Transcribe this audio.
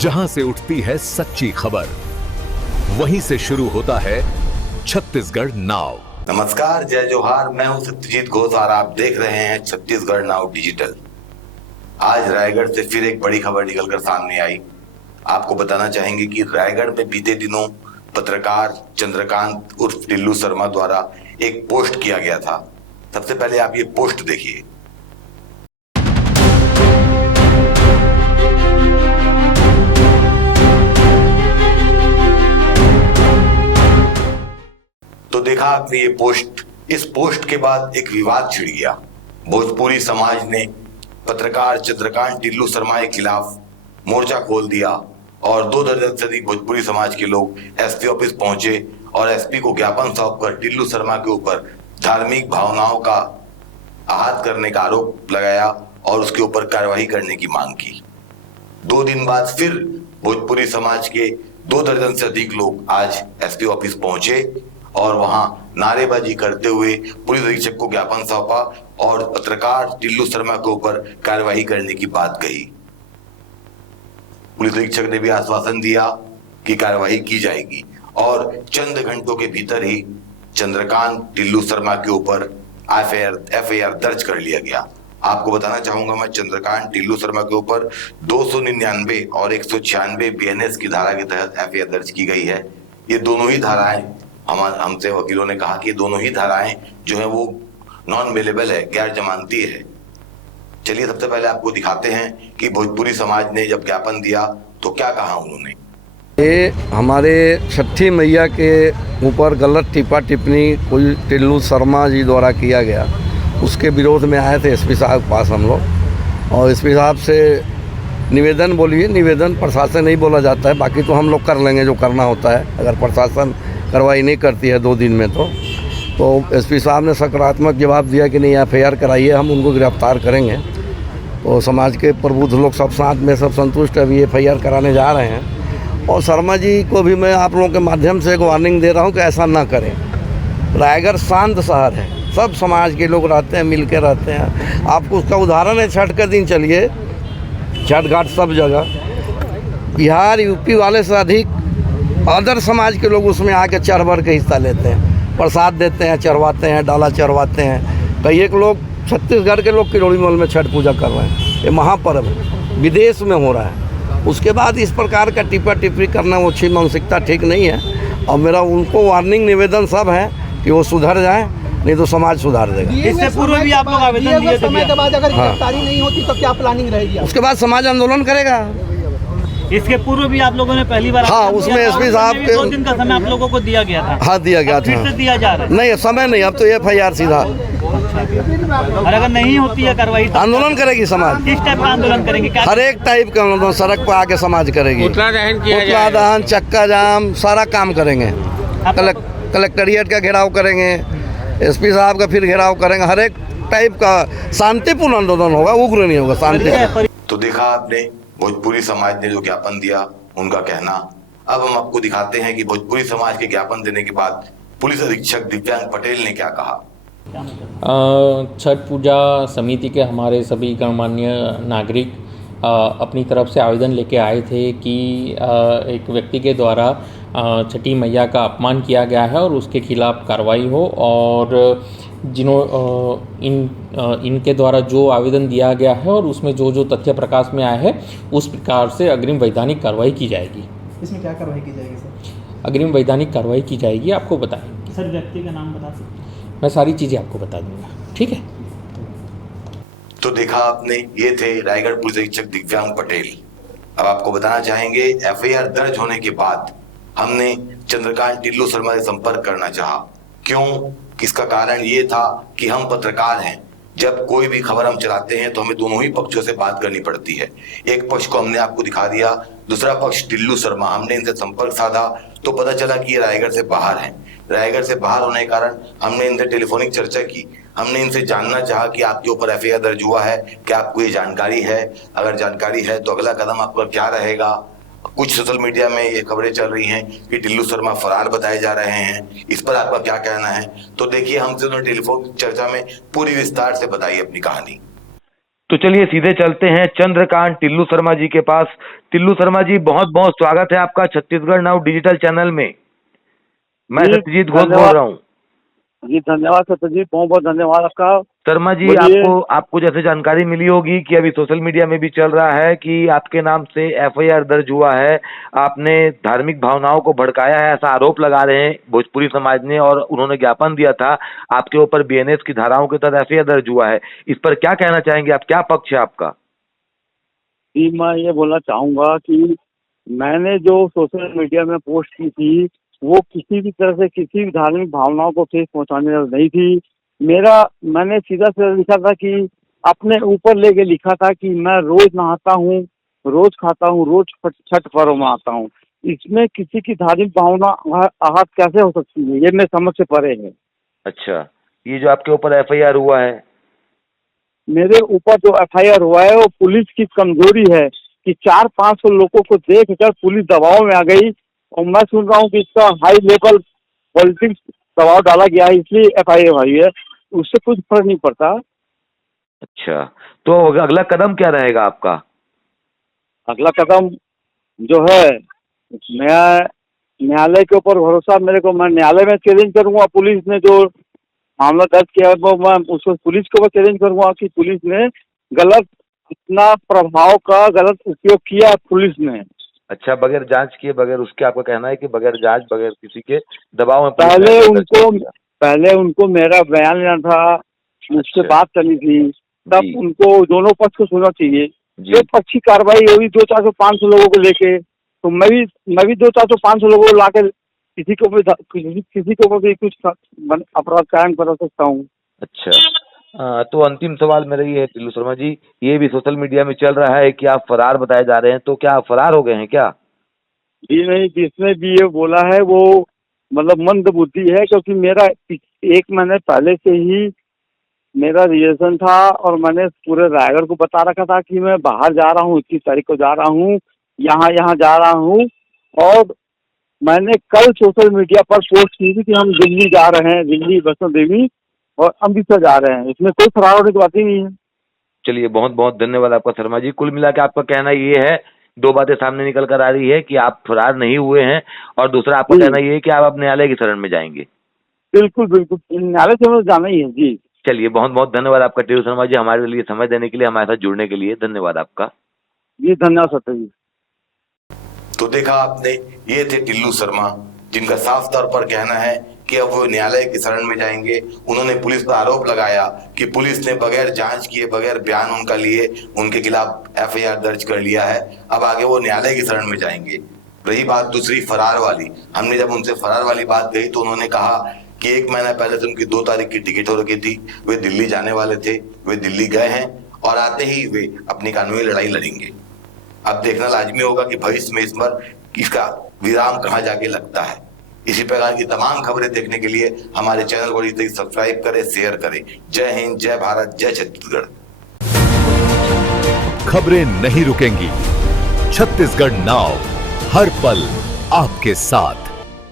जहां से उठती है सच्ची खबर, वहीं से शुरू होता है छत्तीसगढ़ नाउ। नमस्कार, जय जोहार। मैं हूं सत्यजीत घोष और आप देख रहे हैं छत्तीसगढ़ नाउ डिजिटल। आज रायगढ़ से फिर एक बड़ी खबर निकलकर सामने आई। आपको बताना चाहेंगे कि रायगढ़ में बीते दिनों पत्रकार चंद्रकांत उर्फ टिल्लू शर्मा द्वारा एक पोस्ट किया गया था। सबसे पहले आप ये पोस्ट देखिए। तो देखा आपने ये पोस्ट। इस पोस्ट के बाद एक विवाद छिड़ गया। भोजपुरी समाज ने पत्रकार चंद्रकांत टिल्लू शर्मा के खिलाफ मोर्चा खोल दिया और 2 दर्जन से अधिक भोजपुरी समाज के लोग एसपी ऑफिस पहुंचे और एसपी को ज्ञापन सौंपकर टिल्लू शर्मा के ऊपर धार्मिक भावनाओं का आहत करने का आरोप लगाया और उसके ऊपर कार्रवाई करने की मांग की। 2 दिन बाद फिर भोजपुरी समाज के 2 दर्जन से अधिक लोग आज एसपी ऑफिस पहुंचे और वहां नारेबाजी करते हुए पुलिस अधीक्षक को ज्ञापन सौंपा और पत्रकार टिल्लू शर्मा के ऊपर कार्रवाई करने की बात कही। पुलिस अधीक्षक ने भी आश्वासन दिया कि कार्रवाई की जाएगी और चंद घंटों के भीतर ही चंद्रकांत टिल्लू शर्मा के ऊपर एफआईआर दर्ज कर लिया गया। आपको बताना चाहूंगा मैं, चंद्रकांत टिल्लू शर्मा के ऊपर 299 और 196 बीएनएस की धारा के तहत एफआईआर दर्ज की गई है। ये दोनों ही धाराएं हमसे वकीलों ने कहा कि दोनों ही धाराएं जो है वो नॉन अवेलेबल है, गैर जमानती है। चलिए सबसे पहले आपको दिखाते हैं कि भोजपुरी समाज ने जब ज्ञापन दिया तो क्या कहा उन्होंने। ये हमारे छठी मैया के ऊपर गलत टिप्पा टिप्पणी कोई टिल्लू शर्मा जी द्वारा किया गया, उसके विरोध में आए थे एसपी साहब के पास हम लोग। और एसपी साहब से निवेदन बोलिए, निवेदन प्रशासन नहीं बोला जाता है, बाकी तो हम लोग कर लेंगे जो करना होता है। अगर प्रशासन कार्रवाई नहीं करती है 2 दिन में तो एसपी साहब ने सकारात्मक जवाब दिया कि नहीं एफआईआर कराइए, हम उनको गिरफ्तार करेंगे। तो समाज के प्रबुद्ध लोग सब साथ में सब संतुष्ट अभी एफआईआर कराने जा रहे हैं। और शर्मा जी को भी मैं आप लोगों के माध्यम से एक वार्निंग दे रहा हूँ कि ऐसा ना करें। रायगढ़ शांत शहर है, सब समाज के लोग रहते हैं, मिल के रहते हैं। आपको उसका उदाहरण है, छठ के दिन चलिए, छठ घाट सब जगह बिहार यूपी वाले से अधिक अदर समाज के लोग उसमें आके चढ़ बढ़ के हिस्सा लेते हैं, प्रसाद देते हैं, चढ़वाते हैं, डाला चढ़वाते हैं। कई एक लोग छत्तीसगढ़ के लोग किरोड़ी मल में छठ पूजा कर रहे हैं, ये महापर्व है, विदेश में हो रहा है। उसके बाद इस प्रकार का टिप्पा टिप्पणी करना वो अच्छी मानसिकता ठीक नहीं है। और मेरा उनको वार्निंग निवेदन सब है कि वो सुधर जाए, नहीं तो समाज सुधार देगा। इससे पूर्व भी आप लोग आवेदन दिए थे, समय के बाद अगर गिरफ्तारी नहीं होती तो क्या प्लानिंग रहेगी? उसके बाद समाज आंदोलन करेगा। इसके पूर्व भी आप लोगं ने पहली बार हाँ, उसमें एसपी साहब के 2 दिन का समय आप लोगों को दिया गया था। हाँ, दिया गया था। फिर से दिया जा रहा है? नहीं, समय नहीं, अब तो एफआईआर सीधा। और अगर नहीं होती है कार्रवाई तो आंदोलन करेगी समाज। किस टाइप का आंदोलन करेंगे? क्या हर एक टाइप का आंदोलन सड़क पर आके समाज करेगी। पुतला दहन, चक्का जाम, सारा काम करेंगे। कलेक्ट्रेट का घेराव करेंगे, एसपी साहब का फिर घेराव करेंगे। हर एक टाइप का शांतिपूर्ण आंदोलन होगा, उग्र नहीं होगा, शांति। तो देखा आपने भोजपुरी समाज ने जो ज्ञापन दिया, उनका कहना। अब हम आपको दिखाते हैं कि भोजपुरी समाज के ज्ञापन देने के बाद पुलिस अधीक्षक दिव्यांग पटेल ने क्या कहा। छठ पूजा समिति के हमारे सभी गणमान्य नागरिक अपनी तरफ से आवेदन लेके आए थे कि एक व्यक्ति के द्वारा छठी मैया का अपमान किया गया है और उसके खिलाफ कार्रवाई हो। और इनके द्वारा जो आवेदन दिया गया है और उसमें जो तथ्य प्रकाश में आया है उस प्रकार से अग्रिम वैधानिक कार्रवाई की जाएगी। इसमें क्या कार्रवाई की जाएगी सर? अग्रिम वैधानिक कार्रवाई की जाएगी, आपको बताएंगे। सर व्यक्ति का नाम बता सकते? मैं सारी चीज़ें आपको बता दूंगा, ठीक है। तो देखा आपने, ये थे रायगढ़ पुलिस अधीक्षक दिव्यांग पटेल। अब आपको बताना चाहेंगे, एफआईआर दर्ज होने के बाद हमने चंद्रकांत टिल्लू शर्मा से संपर्क करना चाहा। क्यों? किसका कारण ये था कि हम पत्रकार हैं, जब कोई भी खबर हम चलाते हैं तो हमें दोनों ही पक्षों से बात करनी पड़ती है। एक पक्ष को हमने आपको दिखा दिया, दूसरा पक्ष टिल्लू शर्मा। हमने इनसे संपर्क साधा तो पता चला कि ये रायगढ़ से बाहर हैं। रायगढ़ से बाहर होने के कारण हमने इनसे टेलीफोनिक चर्चा की। हमने इनसे जानना चाहा कि आपके ऊपर एफआईआर दर्ज हुआ है, क्या आपको ये जानकारी है? अगर जानकारी है तो अगला कदम आपका क्या रहेगा? कुछ सोशल मीडिया में ये खबरें चल रही हैं कि टिल्लू शर्मा फरार बताए जा रहे हैं, इस पर आपका क्या कहना है? तो देखिए, हमसे उन्होंने टेलीफोन चर्चा में पूरी विस्तार से बताई अपनी कहानी। तो चलिए सीधे चलते हैं चंद्रकांत टिल्लू शर्मा जी के पास। टिल्लू शर्मा जी, बहुत बहुत स्वागत है आपका छत्तीसगढ़ नाउ डिजिटल चैनल में। मैं सत्यजीत घोष बोल रहा हूँ। जी धन्यवाद सत्यजीत, बहुत बहुत धन्यवाद आपका। शर्मा जी, आपको जैसे जानकारी मिली होगी कि अभी सोशल मीडिया में भी चल रहा है कि आपके नाम से एफआईआर दर्ज हुआ है। आपने धार्मिक भावनाओं को भड़काया है, ऐसा आरोप लगा रहे हैं भोजपुरी समाज ने, और उन्होंने ज्ञापन दिया था आपके ऊपर बीएनएस की धाराओं के तहत एफआईआर दर्ज हुआ है। इस पर क्या कहना चाहेंगे आप, क्या पक्ष है आपका? जी मैं ये बोलना चाहूंगा कि मैंने जो सोशल मीडिया में पोस्ट की थी वो किसी भी तरह से किसी भी धार्मिक भावनाओं को ठेस पहुंचाने वाली नहीं थी। मैंने सीधा सीधा लिखा था कि अपने ऊपर लेके लिखा था कि मैं रोज नहाता हूँ, रोज खाता हूँ, रोज छठ पर्व मनाता हूँ। इसमें किसी की धार्मिक भावना आहत कैसे हो सकती है, ये मैं समझ से परे है। अच्छा, ये जो आपके ऊपर एफआईआर हुआ है, मेरे ऊपर जो एफआईआर हुआ है वो पुलिस की कमजोरी है कि 400-500 लोगों को देख कर पुलिस दबाव में आ गई, और मैं सुन रहा हूँ कि इसका हाई लेवल पॉलिटिक्स दबाव डाला गया है, इसलिए एफआईआर हुई है। उससे कुछ फर्क नहीं पड़ता। अच्छा, तो अगला कदम क्या रहेगा आपका? अगला कदम जो है, न्यायालय के ऊपर भरोसा मेरे को, मैं न्यायालय में चैलेंज करूंगा। पुलिस ने जो मामला दर्ज किया है वो मैं उसको पुलिस के ऊपर चैलेंज करूंगा कि पुलिस ने गलत, इतना प्रभाव का गलत उपयोग किया पुलिस ने। अच्छा, बगैर जांच किए, बगैर उसके, आपका कहना है कि बगैर जांच, बगैर किसी के दबाव में पहले उनको मेरा बयान लेना था, मुझसे बात करनी थी, तब उनको दोनों पक्ष को सुनना चाहिए। जो पक्षी कार्रवाई होगी 200-400-500 लोगों को लेके, तो मैं भी 200-400-500 लोगों को लाकर किसी को भी कुछ अपराध कायम करा सकता हूँ। अच्छा, तो अंतिम सवाल मेरा ये है टिल्लू शर्मा जी, ये भी सोशल मीडिया में चल रहा है कि आप फरार बताए जा रहे हैं, तो क्या आप फरार हो गए हैं क्या? जी नहीं, जिसने भी ये बोला है वो मतलब मंद बुद्धि है, क्योंकि मेरा 1 महीने पहले से ही मेरा रिलेशन था और मैंने पूरे रायगढ़ को बता रखा था कि मैं बाहर जा रहा हूँ, 21 तारीख को जा रहा हूँ, यहाँ जा रहा हूँ। और मैंने कल सोशल मीडिया पर पोस्ट की थी कि हम दिल्ली जा रहे हैं, दिल्ली, वैष्णो देवी और अमृतसर जा रहे हैं। इसमें कोई फरार होने की बात ही नहीं है। चलिए, बहुत बहुत धन्यवाद आपका शर्मा जी। कुल मिला के आपका कहना ये है, 2 बातें सामने निकल कर आ रही है कि आप फरार नहीं हुए हैं, और दूसरा आपका कहना ये है कि आप अब न्यायालय की शरण में जाएंगे। बिल्कुल बिल्कुल, न्यायालय से हमें जाना ही है जी। चलिए, बहुत बहुत धन्यवाद आपका टिल्लू शर्मा जी, हमारे लिए समय देने के लिए, हमारे साथ जुड़ने के लिए धन्यवाद आपका जी। धन्यवाद सत्य जी। तो देखा आपने, ये थे टिल्लू शर्मा, जिनका साफ तौर पर कहना है कि अब वो न्यायालय की शरण में जाएंगे। उन्होंने पुलिस पर आरोप लगाया कि पुलिस ने बगैर जांच किए, बगैर बयान उनका लिए, उनके खिलाफ एफआईआर दर्ज कर लिया है। अब आगे वो न्यायालय की शरण में जाएंगे। रही बात दूसरी फरार वाली, हमने जब उनसे फरार वाली बात कही तो उन्होंने कहा कि 1 महीना पहले से उनकी 2 तारीख की टिकट हो रखी थी, वे दिल्ली जाने वाले थे, वे दिल्ली गए हैं और आते ही वे अपनी कानूनी लड़ाई लड़ेंगे। अब देखना लाजमी होगा कि भविष्य में इस पर इसका विराम कहाँ जाके लगता है। इसी प्रकार की तमाम खबरें देखने के लिए हमारे चैनल को सब्सक्राइब करें, शेयर करें। जय हिंद, जय भारत, जय छत्तीसगढ़। खबरें नहीं रुकेंगी, छत्तीसगढ़ नाउ हर पल आपके साथ।